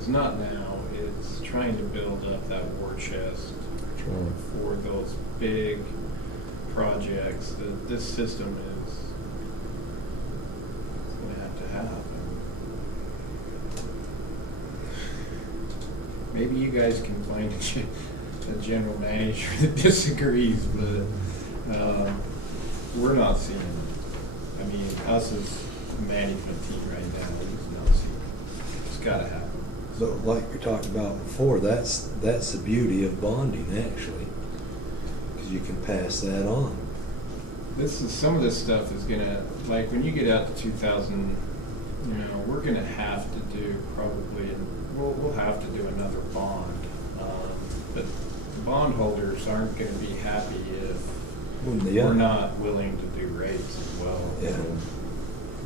it's not now, it's trying to build up that war chest for those big projects that this system is going to have. Maybe you guys can find a general manager that disagrees, but we're not seeing it. I mean, us as a management team right now, we're not seeing it. It's got to happen. So like we talked about before, that's the beauty of bonding, actually, because you can pass that on. Some of this stuff is gonna, like when you get out to 2000, we're gonna have to do probably, we'll have to do another bond. But the bondholders aren't gonna be happy if we're not willing to do rates as well. Yeah.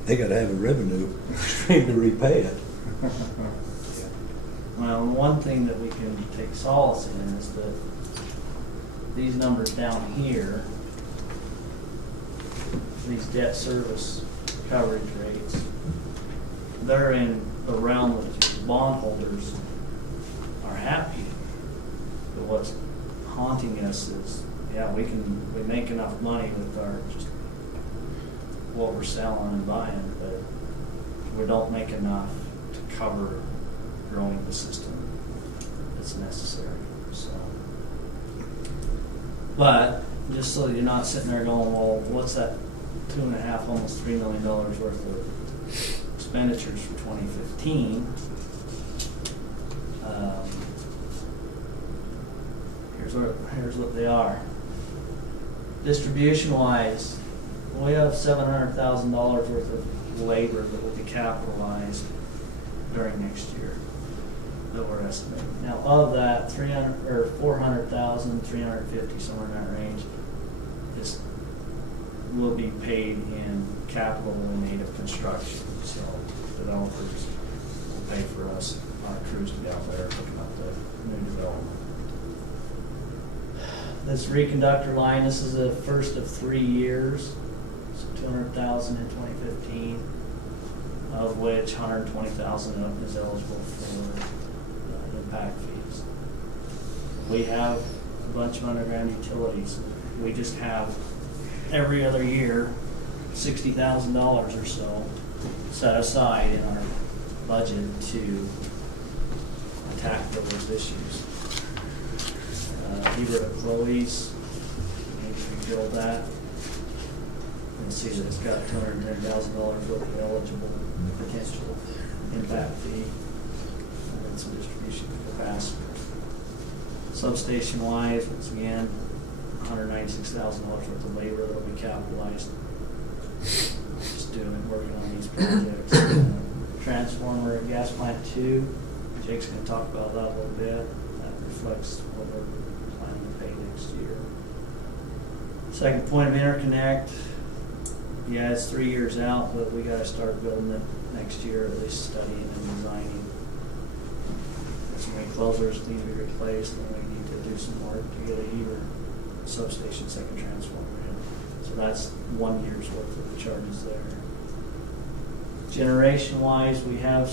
They gotta have a revenue stream to repay it. Well, one thing that we can take solace in is that these numbers down here, these debt service coverage rates, they're in the realm that bondholders are happy. But what's haunting us is, we make enough money with our just what we're selling and buying, but we don't make enough to cover growing the system that's necessary. So, but just so you're not sitting there going, well, what's that $2.5, almost $3 million worth of expenditures for 2015? Here's what they are. Distribution-wise, we have $700,000 worth of labor that will be capitalized during next year that we're estimating. Now, of that, 400,000, 350, somewhere in that range, will be paid in capital in aid of construction. So developers will pay for us, our crews to be out there picking up the new development. This reconductor line, this is the first of 3 years, so 200,000 in 2015, of which 120,000 is eligible for impact fees. We have a bunch of underground utilities. We just have every other year $60,000 or so set aside in our budget to attack those issues. Heber at Chloe's, we build that. You can see that it's got $210,000 worth of eligible potential impact fee and some distribution capacity. Substation wise, once again, $196,000 worth of labor that will be capitalized. Just working on these projects. Transformer at gas plant 2, Jake's going to talk about that a little bit. That reflects what we're planning to pay next year. Second point of interconnect, it's 3 years out, but we got to start building it next year, at least studying and designing. There's some enclosures need to be replaced, and we need to do some work to get a Heber substation second transformer in. So that's 1 year's worth of the charges there. Generation wise, we have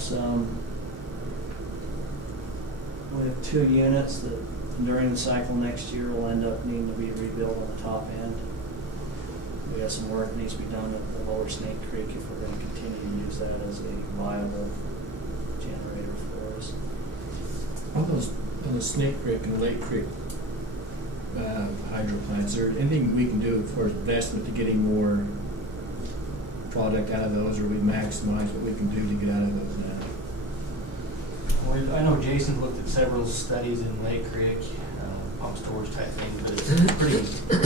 2 units that during the cycle next year will end up needing to be rebuilt on the top end. We have some work that needs to be done at the lower Snake Creek if we're going to continue to use that as a viable generator for us. On the Snake Creek and Lake Creek hydro plants, is there anything we can do for investment to getting more product out of those, or we maximize what we can do to get out of those now? Well, I know Jason looked at several studies in Lake Creek, pump storage type things, but it's pretty, I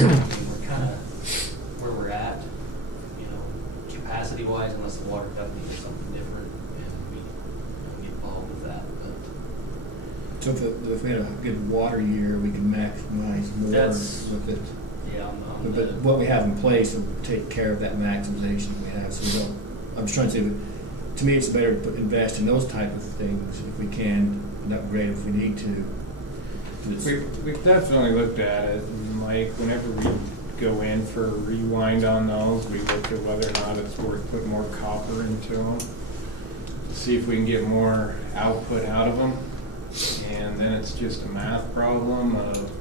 mean, we're kind of where we're at, capacity wise, unless the water company does something different, and we get involved with that. But So if we had a good water year, we can maximize more with it. yeah, But what we have in place will take care of that maximization we have. So I'm just trying to say, to me, it's better to invest in those type of things if we can, and upgrade if we need to. We've definitely looked at it, and like whenever we go in for a rewind on those, we look at whether or not it's worth putting more copper into them. see if we can get more output out of them. And then it's just a math problem of,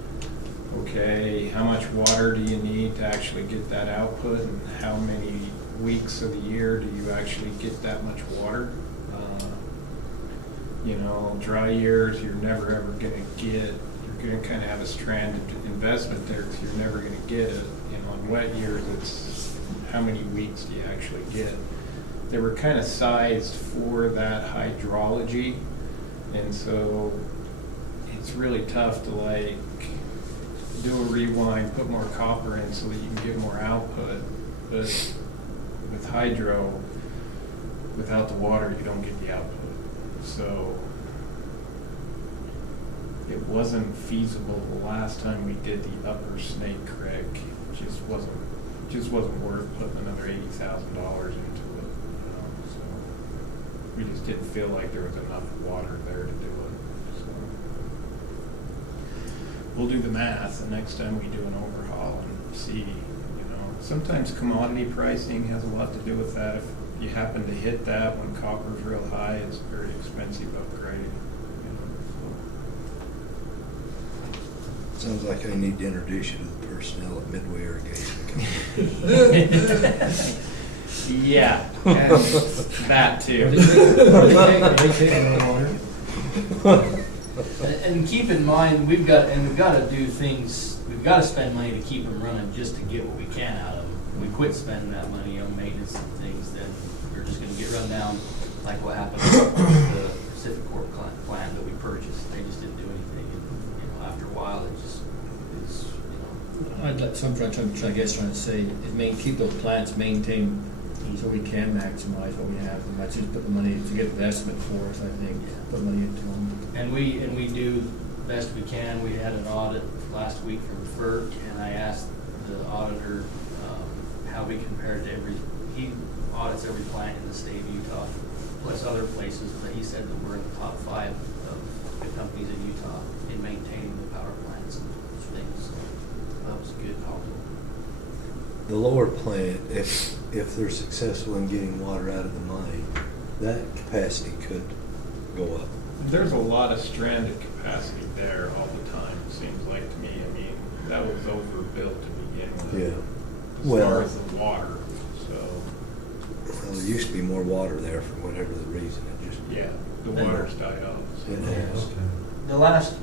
okay, how much water do you need to actually get that output, and how many weeks of the year do you actually get that much water? You know, dry years, you're never ever gonna get, you're gonna kind of have a stranded investment there, because you're never gonna get it. You know, in wet years, it's how many weeks do you actually get? They were kind of sized for that hydrology, and so it's really tough to like do a rewind, put more copper in so that you can get more output. But with hydro, without the water, you don't get the output. So it wasn't feasible the last time we did the upper Snake Creek. Just wasn't worth putting another $80,000 into it. So we just didn't feel like there was enough water there to do it. So we'll do the math the next time we do an overhaul and see. You know, sometimes commodity pricing has a lot to do with that. If you happen to hit that when copper's real high, it's a very expensive upgrade. You know, so. Sounds like I need to introduce you to the personnel at Midway Irrigation Company. Yeah, and that too. And keep in mind, we've got to do things, we've got to spend money to keep them running just to get what we can out of them. If we quit spending that money on maintenance and things, then we're just going to get run down like what happened with the Pacific Corp plant that we purchased. They just didn't do anything. And, you know, after a while, it just is, you know. I'd like, so I'm trying to say, is keep those plants maintained so we can maximize what we have. And let's just put the money to get investment for us, I think, put money into them. And we do best we can. We had an audit last week from FERC, and I asked the auditor how we compared to he audits every plant in the state of Utah, plus other places, but he said that we're in the top 5 of the companies in Utah in maintaining the power plants and things. So that was a good compliment. The lower plant, if they're successful in getting water out of the mine, that capacity could go up. There's a lot of stranded capacity there all the time, it seems like to me. I mean, that was overbuilt to begin with. Yeah. As far as the water, so. Well, there used to be more water there for whatever the reason. It just Yeah, the water's died off. So. it has.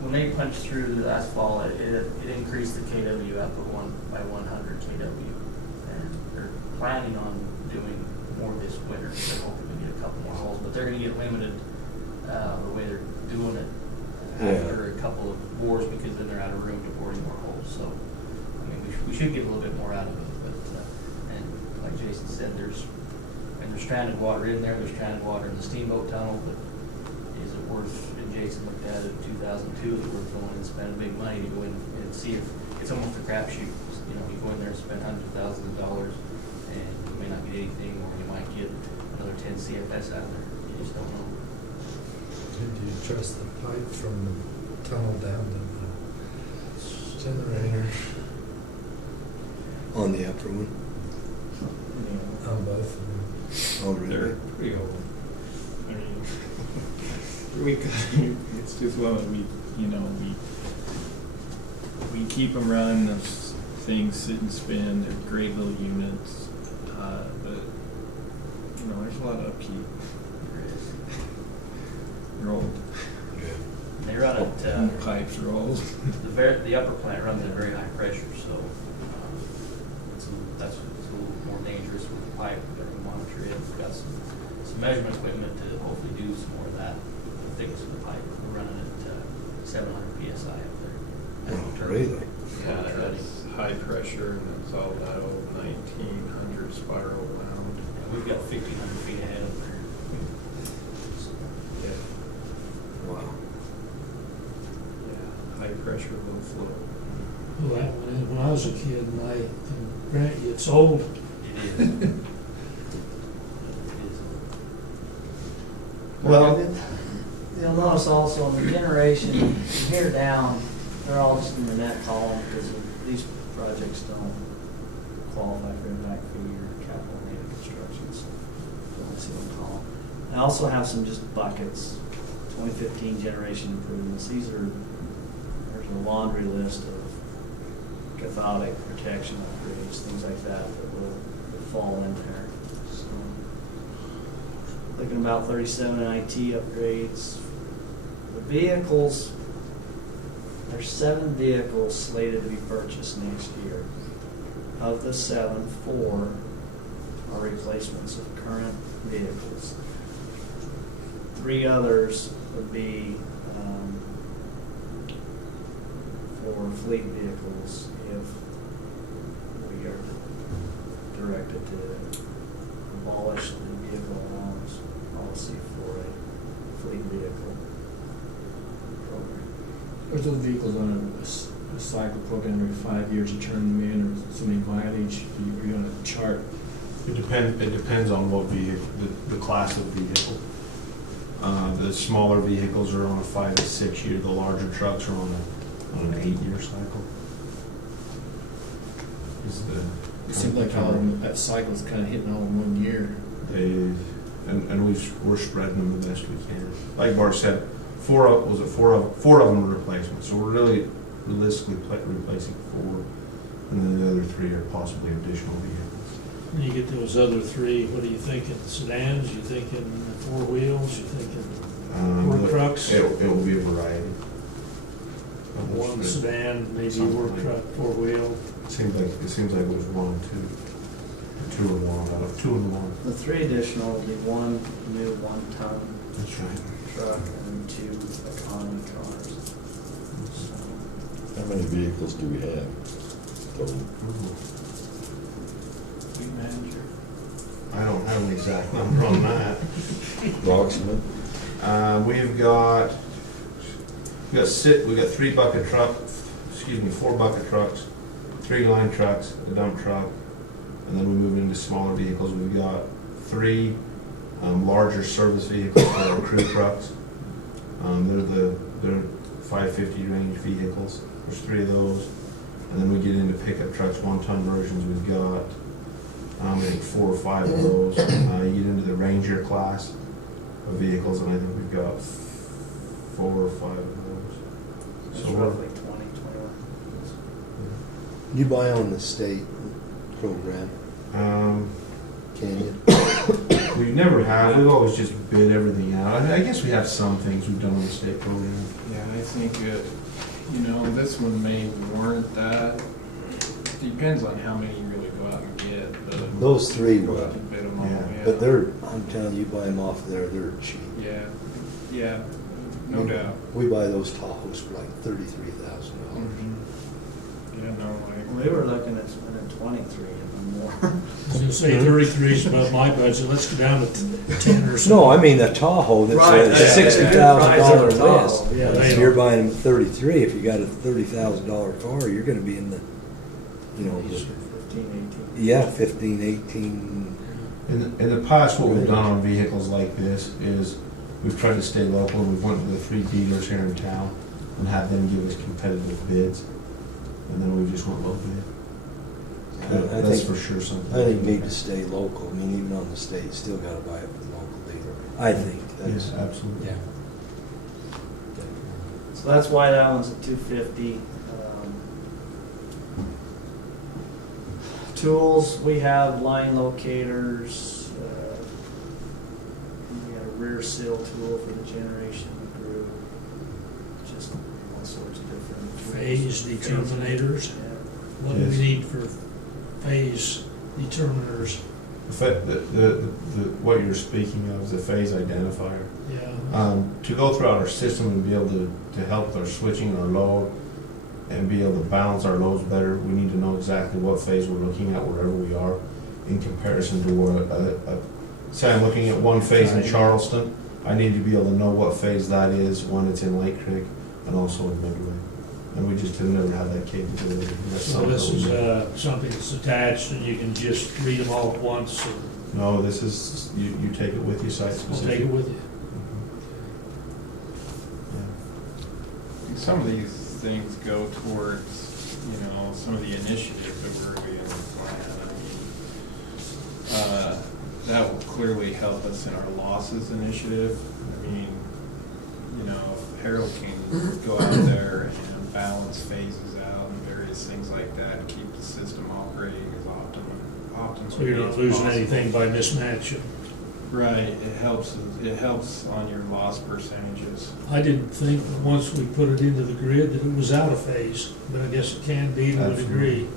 When they punched through the last fall, it increased the KW output by 100 KW. And they're planning on doing more this winter. They're hoping to get a couple more holes, but they're going to get limited the way they're doing it after a couple of bores, because then they're out of room to bore any more holes. So, I mean, we should get a little bit more out of it. But and like Jason said, there's stranded water in there. There's stranded water in the steamboat tunnel. But is it worth? And Jason looked at it in 2002. Is it worth going and spending big money to go in and see if it's almost a crapshoot? You know, you go in there and spend hundreds of thousands of dollars, and you may not get anything, or you might get another 10 CFS out of there. You just don't know. Do you trust the pipe from the tunnel down to the generator? On the upper one? On both of them. Oh, really? They're pretty old. I mean, it's just well that we keep them running. Those things sit and spin. They're great little units, but you know, there's a lot of upkeep. They're old. Good. They run at The pipes are old. the upper plant runs at very high pressure, so that's what's a little more dangerous with the pipe. We've got to monitor it. We've got some measurement equipment to hopefully do some more of that. The thickness of the pipe. We're running at 700 psi up there. Oh, really? Yeah, that's high pressure, and it's all that old 1900 spiral wound. And we've got 1,500 feet ahead up there. So, Yeah. Wow. Yeah, high pressure, low flow. Well, when I was a kid, and Grant, it's old. it is. It is. Well, you'll notice also in the generation from here down, they're all just in the net column because these projects don't qualify for impact fee or capital related construction. So don't see them column. I also have some just buckets, 2015 generation improvements. There's a laundry list of cathodic protection upgrades, things like that will fall in there. So, thinking about 37 IT upgrades. The vehicles, there's 7 vehicles slated to be purchased next year. Of the 7, 4 are replacements of current vehicles. 3 others would be for fleet vehicles if we are directed to abolish the vehicle allowance policy for a fleet vehicle program. Are those vehicles on a cycle program every 5 years you turn them in, or so many mileage? Are you on a chart? It depends on what vehicle, the class of vehicle. The smaller vehicles are on a 5 to 6 year, the larger trucks are on an 8-year cycle. It seems like how that cycle's kind of hitting all in 1 year. We're spreading them the best we can. Like Bart said, four of them are replacements, so we're really realistically replacing 4, and then the other 3 are possibly additional vehicles. When you get those other 3, what are you thinking? Sedans? You thinking 4 wheels? You thinking work trucks? It will be a variety. One sedan, maybe a Something work like truck, 4 wheel. It seems like it was 1 and 2, 2 and 1, 2 and 1. The 3 additional would be 1 new 1-ton That's right. truck and 2 economy cars. So, How many vehicles do we have total? Fleet manager. I don't have an exact number on that. Approximate? We've got 3 bucket trucks, 4 bucket trucks, 3 line trucks, a dump truck, and then we move into smaller vehicles. We've got 3 larger service vehicles for our crew trucks. They're 550 range vehicles. There's 3 of those, and then we get into pickup trucks, 1-ton versions. We've got I think 4 or 5 of those. You get into the Ranger class of vehicles, and I think we've got 4 or 5 of those. it's So roughly 20, 21. You buy on the state program, can you? we never have. We've always just bid everything out. I guess we have some things we've done on the state program. Yeah, I think this one may warrant that. Depends on how many you really go out and get, but. Those 3 Go will. out and bid them all, Yeah. yeah. But I'm telling you, buy them off there, they're cheap. Yeah, no doubt. We buy those Tahoes for like $33,000. Yeah, no, We were looking at spending 23 and more. I was gonna say 33 is above my budget, let's go down to 10 or something. No, I mean a Tahoe that's Right, a yeah, $60,000 yeah, yeah. list. Yeah, If you're buying them at 33, if you got a $30,000 car, you're gonna be in the, the 15, 18. yeah, 15, 18. In the past, what we've done on vehicles like this is we've tried to stay local. We've went to the 3 dealers here in town and had them give us competitive bids, and then we just went low bid. I That's think- for sure something. I think you need to stay local. I mean, even on the state, you still gotta buy it with a local dealer. I think that's. Yes, absolutely. Yeah. So that's why that one's at 250. Tools, we have line locators, we got a rear seal tool for the generation group, just all sorts of different tools. Phase determinators. Yeah. What do we Yes. need for phase determiners? What you're speaking of is the phase identifier. Yeah. To go throughout our system and be able to help with our switching our load and be able to balance our loads better, we need to know exactly what phase we're looking at wherever we are in comparison to what, say I'm looking at one phase in Charleston, I need to be able to know what phase that is when it's in Lake Creek and also in Midway. And we just have never had that capability. That's So something this that we is need. something that's attached and you can just read them all at once, or No, this is, you take it with you site I'll specific. take it with you. Yeah. Some of these things go towards, some of the initiatives that we're really in the plan. I mean, that will clearly help us in our losses initiative. I mean, you know, if Harold can go out there and balance phases out and various things like that, and keep the system operating as optimally. So you're not as losing possible. anything by mismatching. Right, it helps on your loss percentages. I didn't think that once we put it into the grid that it was out of phase, but I guess it can be to a degree.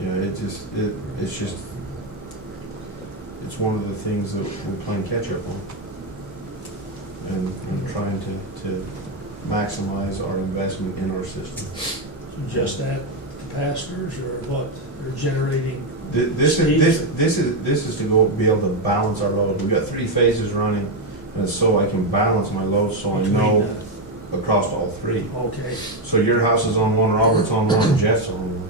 Yeah, it's just, it's one of the things that we're playing catch-up on. And trying to maximize our investment in our system. Just that capacitors or what? They're generating. This is to go be able to balance our load. We've got 3 phases running, and so I can balance my load so I know across all 3. Okay. So your house is on one, Robert's on one, and Jeff's on one.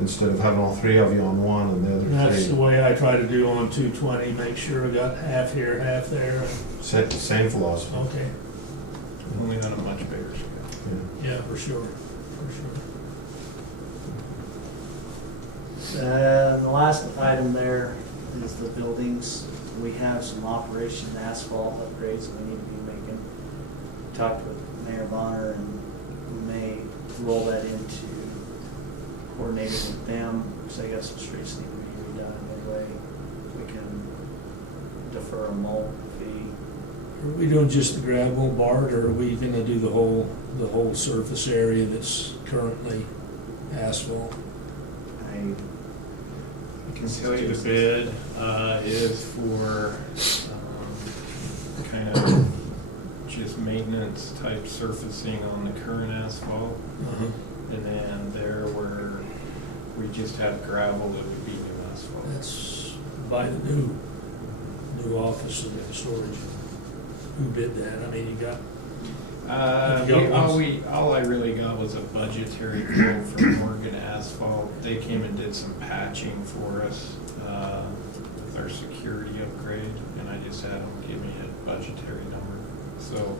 Instead of having all 3 of you on one and the other 3. That's the way I try to do on 220, make sure I got half here, half there. Same philosophy. Okay, Only on a much bigger scale. Yeah. yeah, for sure, for sure. The last item there is the buildings. We have some operation asphalt upgrades we need to be making. Talked with Mayor Bonner, and we may roll that into coordinating with them, because they got some streets that need to be redone anyway. We can defer a mold fee. Are we doing just the gravel, Bart, or are we gonna do the whole surface area that's currently asphalt? I can tell you the bid is for kind of just maintenance type surfacing on the current asphalt. And then there where we just have gravel that would be new asphalt. That's by the new office of the storage. Who bid that? I mean, you got, All I really got was a budgetary quote from Morgan Asphalt. They came and did some patching for us with our security upgrade, and I just had them give me a budgetary number. So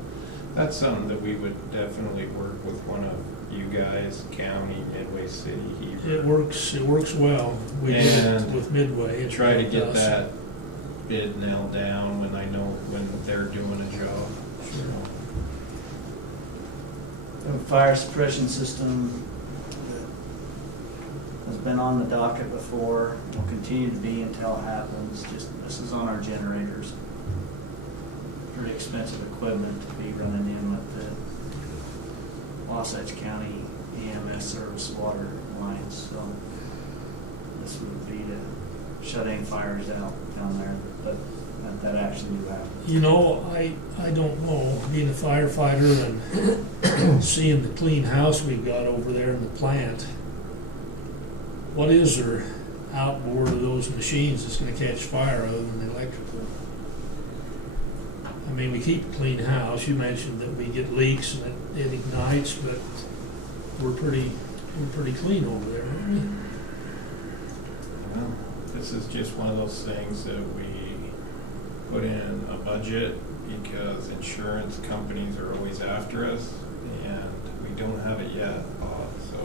that's something that we would definitely work with one of you guys, county, Midway City, Heber. it works well. We did it And with Midway. It try to worked get us. that bid nailed down when I know when they're doing a job. The fire suppression system that has been on the docket before, will continue to be until it happens. Just, this is on our generators. Pretty expensive equipment to be running in with the Wasatch County EMS service water lines, so this would be to shut any fires out down there, but that actually do happen. You know, I don't know, being a firefighter and seeing the clean house we've got over there in the plant, what is there outboard of those machines that's gonna catch fire other than the electrical? I mean, we keep a clean house. You mentioned that we get leaks and it ignites, but we're pretty clean over there, aren't we? Well, this is just one of those things that we put in a budget because insurance companies are always after us, and we don't have it yet, so.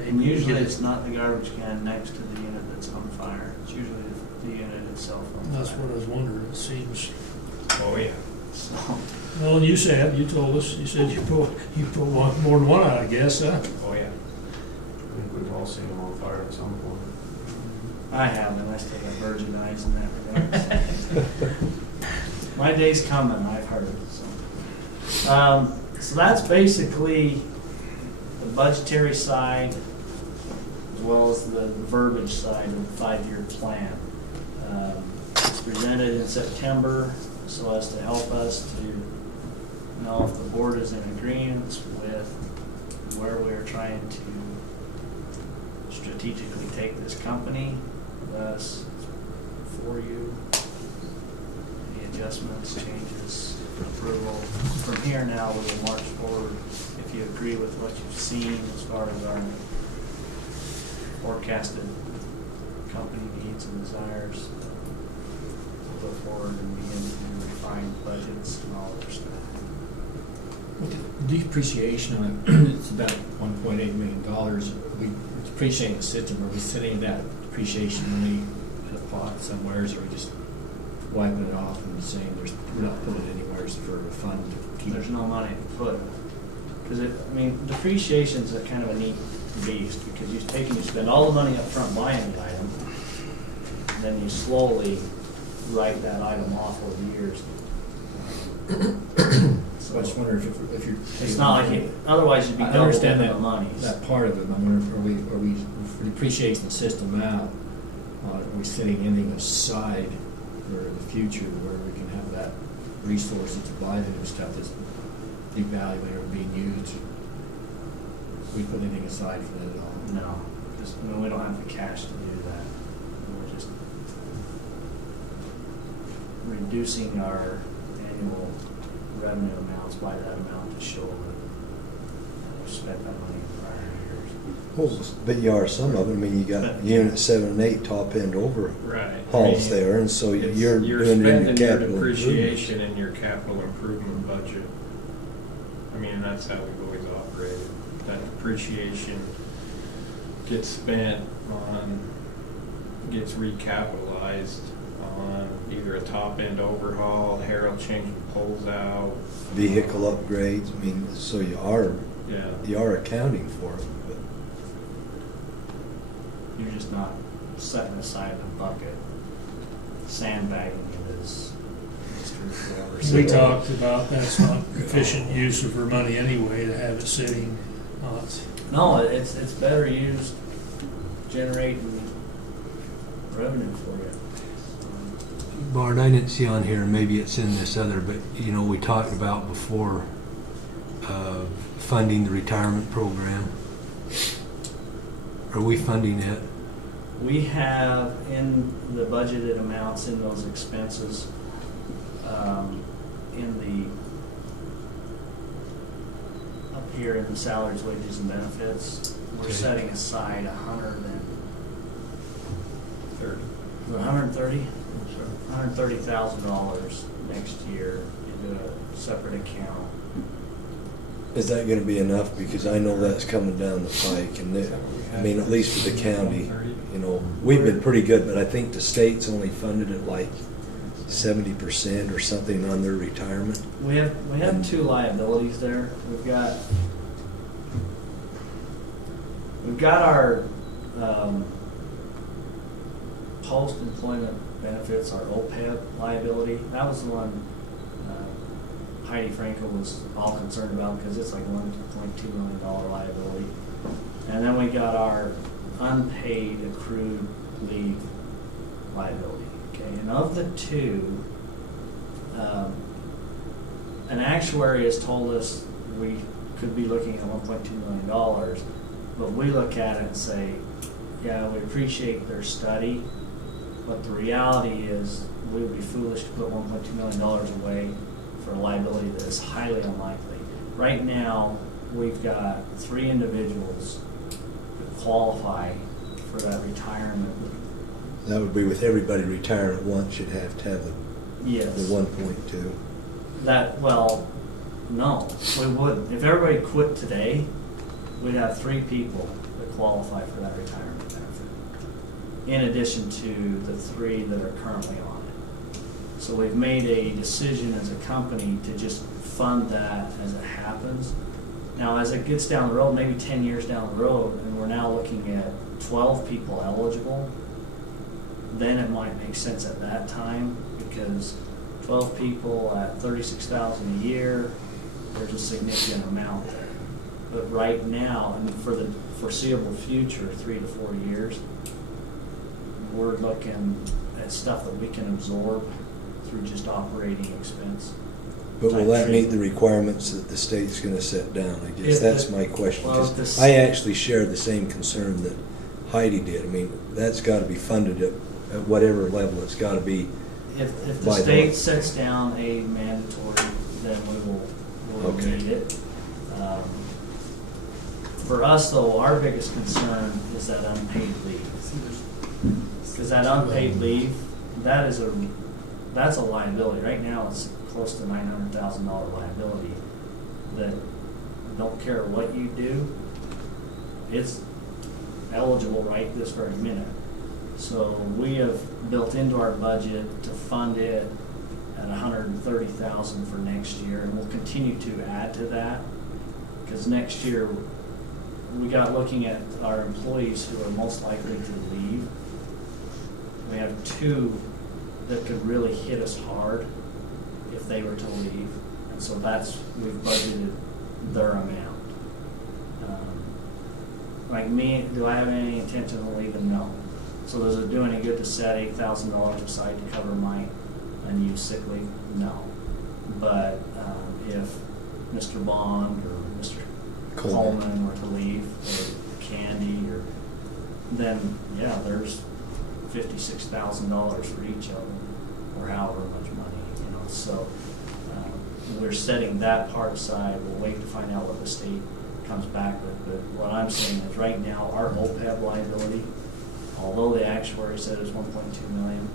And usually it's not the garbage can next to the unit that's on fire. It's usually the unit itself on fire. That's what I was wondering. It seems. Oh, yeah. So, Well, and you told us, you said you put one, more than one out, I guess, huh? Oh, yeah. I think we've all seen them on fire at some point. I haven't, I still got virgin eyes in that regard. My day's coming, I've heard, so. So that's basically the budgetary side, as well as the verbiage side of the 5-year plan. It's presented in September so as to help us to know if the board is in agreement with where we're trying to strategically take this company. Thus, for you, any adjustments, changes, approval. From here now, we will march forward. If you agree with what you've seen as far as our forecasted company needs and desires, we'll go forward and begin to refine budgets and all other stuff. Depreciation on it, It's about $1.8 million. We depreciate the system. Are we sitting that depreciation money in a pot somewheres, or are we just wiping it off and saying we're not putting it anywhere for a fund to keep? There's no money to put. Because depreciation's a kind of a neat beast, because you spend all the money up front buying the item, and then you slowly write that item off over years. So I just wonder if you're. It's not like, otherwise you'd be I double understand dipping that, the monies. that part of it. I wonder, are we if we're depreciating the system out, are we setting anything aside for the future where we can have that resources to buy the new stuff that's devaluing or being used? We put anything aside for that at all? No, we don't have the cash to do that. We're just reducing our annual revenue amounts by that amount to show that we've spent that money in prior years. Well, but you are some of it. I mean, you got But- unit 7 and 8 top end over Right. hauls I mean, there, and so it's- you're you're doing it in your spending your capital depreciation improvements. in your capital improvement budget. I mean, that's how we've always operated. That depreciation gets spent on, gets recapitalized on either a top-end overhaul, Harold changing poles out. Vehicle upgrades, I mean, so you are Yeah. accounting for it, but You're just not setting aside a bucket, sandbagging it as just whatever. We talked about that's not efficient use of our money anyway, to have it sitting, No, it's better used generating revenue for you. Bart, I didn't see on here, maybe it's in this other, but, you know, we talked about before, funding the retirement program. Are we funding it? We have in the budgeted amounts in those expenses, up here in the salaries, wages, and benefits, we're Okay. setting aside Third. $130,000 next year into a separate account. Is that gonna be enough? Because I know that's coming down the pike, and I mean, at least for the county, you know, we've been pretty good, but I think the state's only funded at like 70% or something on their retirement. We have two liabilities there. We've got our post-employment benefits, our OPEB liability. That was the one Heidi Franco was all concerned about, because it's like $1.2 million liability. And then we got our unpaid accrued leave liability. Okay, and of the two, an actuary has told us we could be looking at $1.2 million, but we look at it and say, yeah, we appreciate their study, but the reality is we would be foolish to put $1.2 million away for a liability that is highly unlikely. Right now, we've got 3 individuals that qualify for that retirement. That would be with everybody retiring at once, you'd have to have the Yes. 1.2. No, we wouldn't. If everybody quit today, we'd have 3 people that qualify for that retirement benefit, in addition to the 3 that are currently on it. So we've made a decision as a company to just fund that as it happens. Now, as it gets down the road, maybe 10 years down the road, and we're now looking at 12 people eligible, then it might make sense at that time, because 12 people at $36,000 a year, there's a significant amount there. But right now, and for the foreseeable future, 3 to 4 years, we're looking at stuff that we can absorb through just operating expense. But will type that meet treatment. the requirements that the state's gonna set down? I guess If that's the- my question, well, if because the I s- actually share the same concern that Heidi did. I mean, that's gotta be funded at whatever level it's gotta be. If the By the state law. sets down a mandatory, then we'll Okay. need it. For us, though, our biggest concern is that unpaid leave. Because that unpaid leave, that's a liability. Right now, it's close to $900,000 liability. that don't care what you do, it's eligible right this very minute. So we have built into our budget to fund it at $130,000 for next year, and we'll continue to add to that. Because next year, we got looking at our employees who are most likely to leave. We have 2 that could really hit us hard if they were to leave. And so we've budgeted their amount. Like me, do I have any intention of leaving? No. So does it do any good to set $8,000 aside to cover my unused sick leave? No. But if Mr. Bond or Mr. Coleman were to leave, or Candy, then yeah, there's $56,000 for each of them, or however much money, So we're setting that part aside. We'll wait to find out what the state comes back with. But what I'm saying is, right now, our OPEB liability, although the actuary said it's 1.2 million,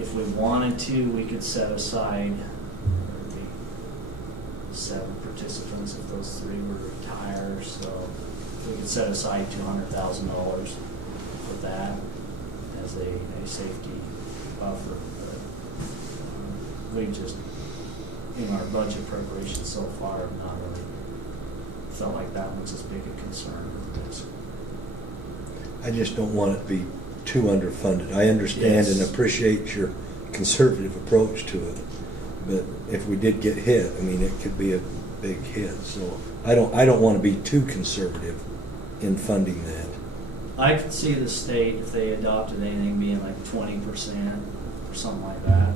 if we wanted to, we could set aside, there'd be 7 participants if those 3 were retired, so we could set aside $200,000 for that as a safety buffer. But we just, in our budget preparation so far, have not really felt like that one's as big a concern as. I just don't want it to be too underfunded. I understand and Yes. appreciate your conservative approach to it, but if we did get hit, I mean, it could be a big hit. So I don't want to be too conservative in funding that. I could see the state, if they adopted anything, being like 20% or something like that.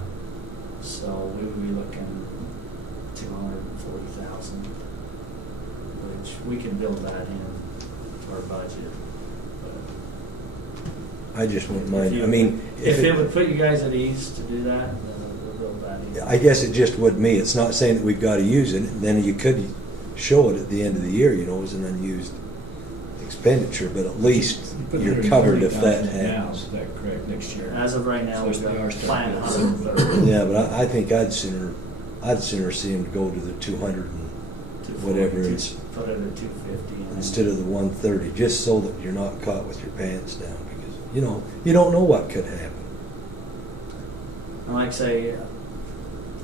So we would be looking 240,000, which we can build that in our budget. I just wouldn't If mind. you- I mean, If it would put you guys at ease to do that, then we'll build that in. I guess it just would me. It's not saying that we've got to use it. Then you could show it at the end of the year, as an unused expenditure, but at least Put you're $130,000 covered if that now, happens. is that correct, next year? As of right now, So we've they are got starting planned to- 130. Yeah, but I think I'd sooner see him go to the 200 and whatever it's Put it at 250. and- instead of the 130, just so that you're not caught with your pants down, because you don't know what could happen. And like I say,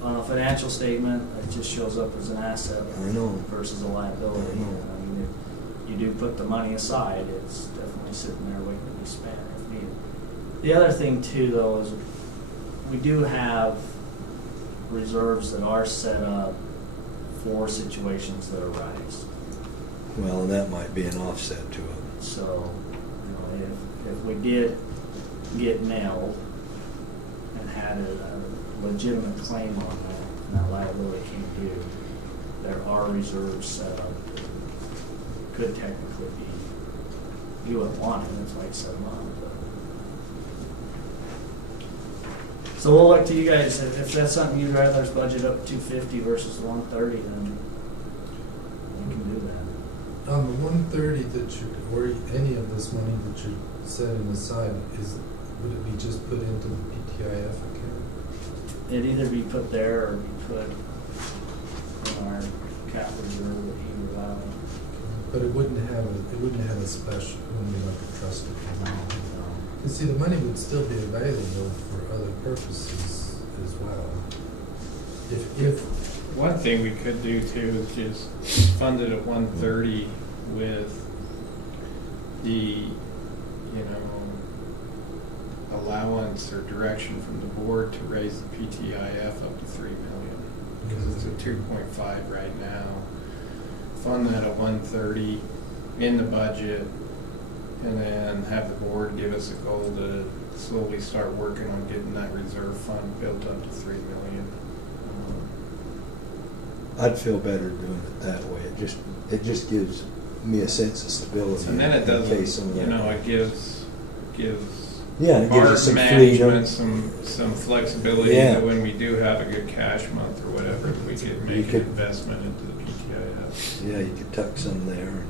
on a financial statement, it just shows up as an asset I know. versus a liability. I know. I mean, if you do put the money aside, it's definitely sitting there waiting to be spent if needed. The other thing too, though, is we do have reserves that are set up for situations that arise. Well, and that might be an offset to it. So, if we did get nailed and had a legitimate claim on that, and that liability came due, there are reserves set up that could technically be, you wouldn't want it, that's why you set them up. So we'll look to you guys, if that's something you'd rather us budget up 250 versus 130, then we can do that. On the 130 or any of this money that you're setting aside, would it be just put into the PTIF account? It'd either be put there or be put in our cap reserve that he was out. But it wouldn't have a special, it wouldn't be like a trust account. You see, the money would still be available for other purposes as well. If One thing we could do too is just fund it at 130 with the, allowance or direction from the board to raise the PTIF up to 3 million. Because it's at 2.5 right now. Fund that at 130 in the budget, and then have the board give us a goal to slowly start working on getting that reserve fund built up to 3 million. I'd feel better doing it that way. It just gives me a sense of stability. And then it in case doesn't, some of that- it gives Yeah, it gives our us some freedom. management some flexibility Yeah. that when we do have a good cash month or whatever, we could make an could- investment into the PTIF. Yeah, you could tuck some there.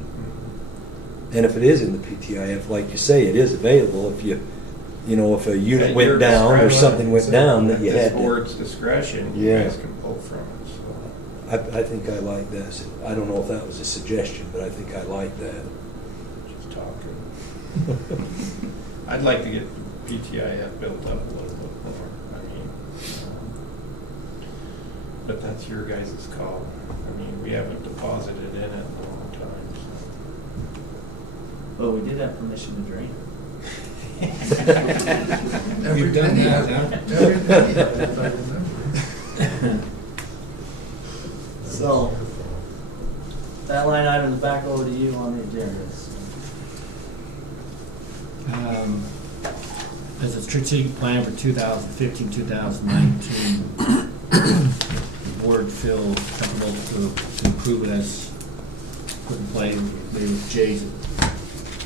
And if it is in the PTIF, like you say, it is available if if a unit At went your down or discretion. something went down that At you this had to. board's discretion, you Yeah. guys can pull from it, so. I think I like that. I don't know if that was a suggestion, but I think I like that. Just talking. I'd like to get PTIF built up a little bit more. I mean, but that's your guys' call. I mean, we haven't deposited in it in a long time, so. Well, we did have permission to drain. Every You've done penny that, of huh? it, every penny of it, if I remember. So, that line item is back over to you on the agenda. As a strategic plan for 2015, 2019, the board feel comfortable to improve it as put in play, maybe with Jay's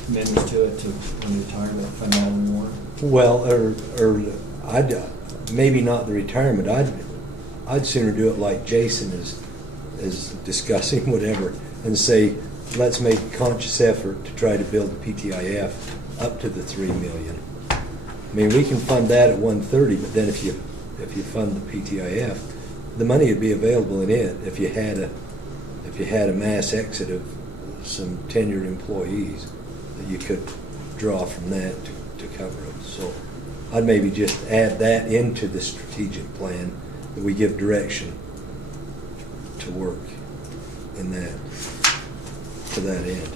amendments to it, to on the retirement fund all more. Well, or I'd, maybe not the retirement, I'd sooner do it like Jason is discussing, whatever, and say, let's make a conscious effort to try to build the PTIF up to the 3 million. I mean, we can fund that at 130, but then if you fund the PTIF, the money would be available in it if you had a mass exit of some tenured employees that you could draw from that to cover it. So I'd maybe just add that into the strategic plan, that we give direction to work in that, to that end.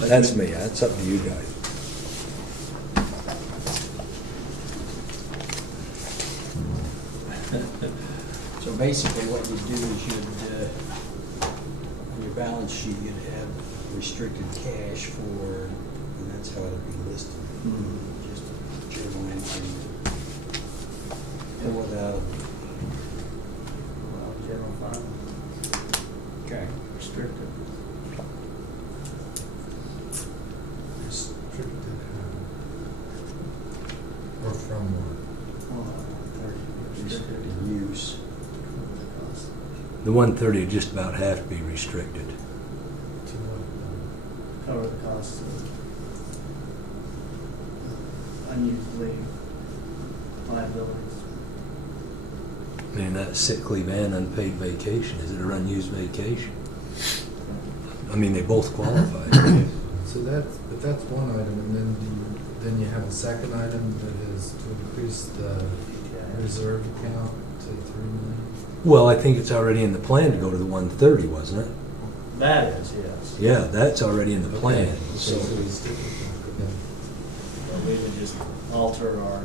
That's me, that's up to you guys. So basically what you'd do is you'd, on your balance sheet, you'd have restricted cash for, and that's how it'd be listed. Just a journal entry. Pull it out. General fund. Okay. Restricted. Restricted, or from what? Restricted use. The 130 would just about have to be restricted. To what? Cover the costs of unused leave, liabilities. I mean, that's sick leave and unpaid vacation. Is it an unused vacation? I mean, they both qualify. So that's one item, and then you have a second item that is to increase the reserve account to 3 million. Well, I think it's already in the plan to go to the 130, wasn't it? That is, yes. Yeah, that's already in the plan. Okay, So so we stick with that. But we would just alter our,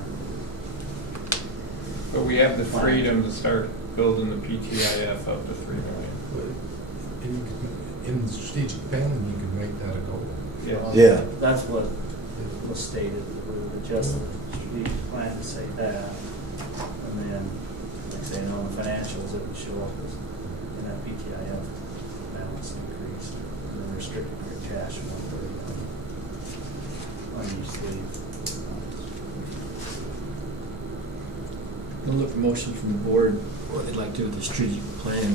But we have the freedom to start building the PTIF up to 3 million. In the strategic planning, you could make that a goal. Yeah. that's what was stated, that we would adjust the strategic plan to say that. And then, like I say, on the financials, it would show up as in that PTIF balance increase. And then restricted free cash of 130 unused leave. We'll look for motion from the board, what they'd like to do with the strategic plan.